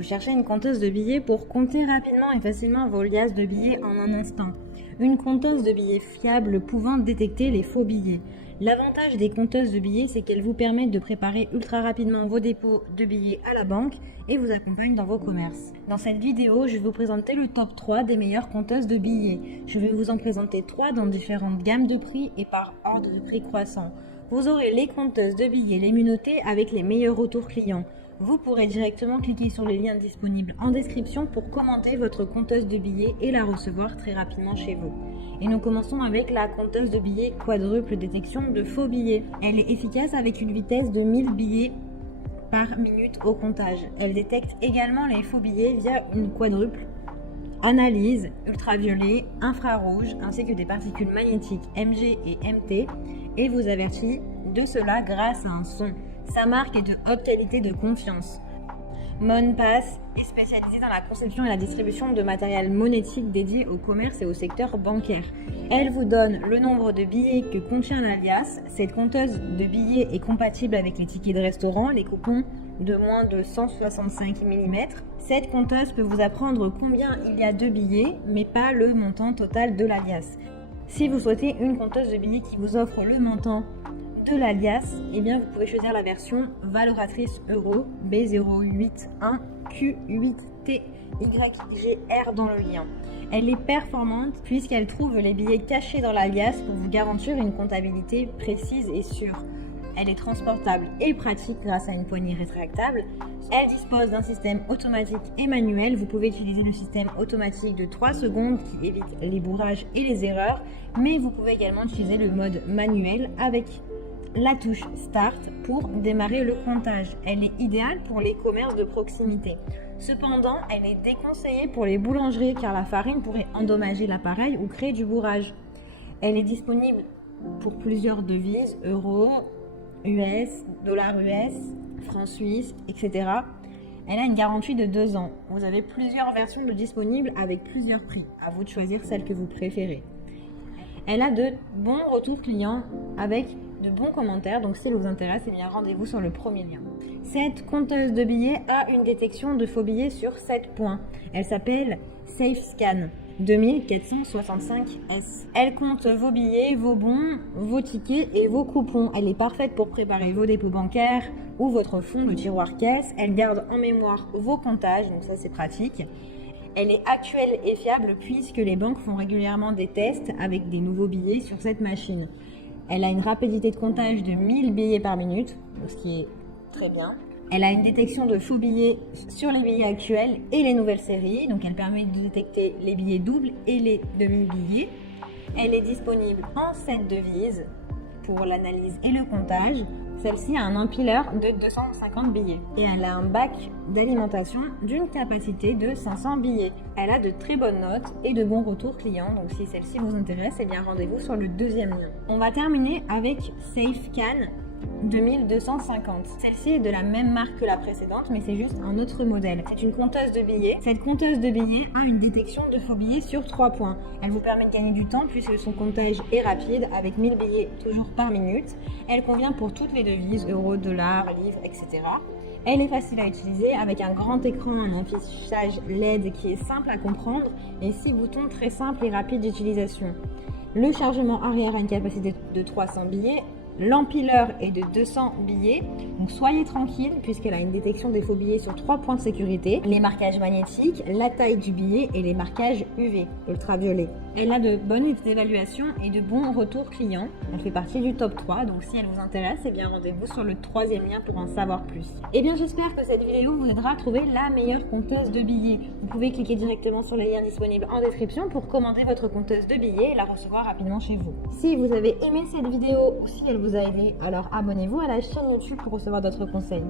vous cherchez une compteuse de billets pour compter rapidement et facilement vos liasses de billets en un instant. Une compteuse de billets fiable pouvant détecter les faux billets. L'avantage des compteuses de billets, c'est qu'elles vous permettent de préparer ultra rapidement vos dépôts de billets à la banque et vous accompagnent dans vos commerces. Dans cette vidéo, je vais vous présenter le top 3 des meilleures compteuses de billets. Je vais vous en présenter 3 dans différentes gammes de prix et par ordre de prix croissant. Vous aurez les compteuses de billets les mieux notées avec les meilleurs retours clients. Vous pourrez directement cliquer sur les liens disponibles en description pour commenter votre compteuse de billets et la recevoir très rapidement chez vous. Et nous commençons avec la compteuse de billets quadruple détection de faux billets. Elle est efficace avec une vitesse de 1000 billets par minute au comptage. Elle détecte également les faux billets via une quadruple analyse ultraviolet, infrarouge ainsi que des particules magnétiques MG et MT et vous avertit de cela grâce à un son. Sa marque est de haute qualité de confiance. MonPass est spécialisée dans la conception et la distribution de matériel monétique dédié au commerce et au secteur bancaire. Elle vous donne le nombre de billets que contient l'alias. Cette compteuse de billets est compatible avec les tickets de restaurant, les coupons de moins de 165 mm. Cette compteuse peut vous apprendre combien il y a de billets, mais pas le montant total de l'alias. Si vous souhaitez une compteuse de billets qui vous offre le montant de l'alias, eh bien vous pouvez choisir la version valoratrice euro B081Q8TYGR dans le lien. Elle est performante puisqu'elle trouve les billets cachés dans l'alias pour vous garantir une comptabilité précise et sûre. Elle est transportable et pratique grâce à une poignée rétractable. Elle dispose d'un système automatique et manuel. Vous pouvez utiliser le système automatique de 3 secondes qui évite les bourrages et les erreurs, mais vous pouvez également utiliser le mode manuel avec la touche Start pour démarrer le comptage. Elle est idéale pour les commerces de proximité. Cependant, elle est déconseillée pour les boulangeries car la farine pourrait endommager l'appareil ou créer du bourrage. Elle est disponible pour plusieurs devises, euros, US, dollars US, francs suisses, etc. Elle a une garantie de 2 ans. Vous avez plusieurs versions de disponibles avec plusieurs prix. À vous de choisir celle que vous préférez. Elle a de bons retours clients avec de bons commentaires, donc si elle vous intéresse, eh bien rendez-vous sur le premier lien. Cette compteuse de billets a une détection de faux billets sur 7 points. Elle s'appelle SafeScan 2465S. Elle compte vos billets, vos bons, vos tickets et vos coupons. Elle est parfaite pour préparer vos dépôts bancaires ou votre fonds de tiroir caisse. Elle garde en mémoire vos comptages, donc ça c'est pratique. Elle est actuelle et fiable puisque les banques font régulièrement des tests avec des nouveaux billets sur cette machine. Elle a une rapidité de comptage de 1000 billets par minute, ce qui est très bien. Elle a une détection de faux billets sur les billets actuels et les nouvelles séries, donc elle permet de détecter les billets doubles et les demi-billets. Elle est disponible en 7 devises pour l'analyse et le comptage. Celle-ci a un empileur de 250 billets et elle a un bac d'alimentation d'une capacité de 500 billets. Elle a de très bonnes notes et de bons retours clients, donc si celle-ci vous intéresse, eh bien rendez-vous sur le deuxième lien. On va terminer avec SafeScan 2250. Celle-ci est de la même marque que la précédente, mais c'est juste un autre modèle. C'est une compteuse de billets. Cette compteuse de billets a une détection de faux billets sur 3 points. Elle vous permet de gagner du temps puisque son comptage est rapide avec 1000 billets toujours par minute. Elle convient pour toutes les devises, euros, dollars, livres, etc. Elle est facile à utiliser avec un grand écran, un affichage LED qui est simple à comprendre et 6 boutons très simples et rapides d'utilisation. Le chargement arrière a une capacité de 300 billets. L'empileur est de 200 billets, donc soyez tranquille puisqu'elle a une détection des faux billets sur 3 points de sécurité, les marquages magnétiques, la taille du billet et les marquages UV, ultraviolet. Elle a de bonnes évaluations et de bons retours clients. Elle fait partie du top 3, donc si elle vous intéresse, eh bien rendez-vous sur le 3e lien pour en savoir plus. Eh bien j'espère que cette vidéo vous aidera à trouver la meilleure compteuse de billets. Vous pouvez cliquer directement sur les liens disponibles en description pour commander votre compteuse de billets et la recevoir rapidement chez vous. Si vous avez aimé cette vidéo ou si elle vous a aidé, alors abonnez-vous à la chaîne YouTube pour recevoir d'autres conseils.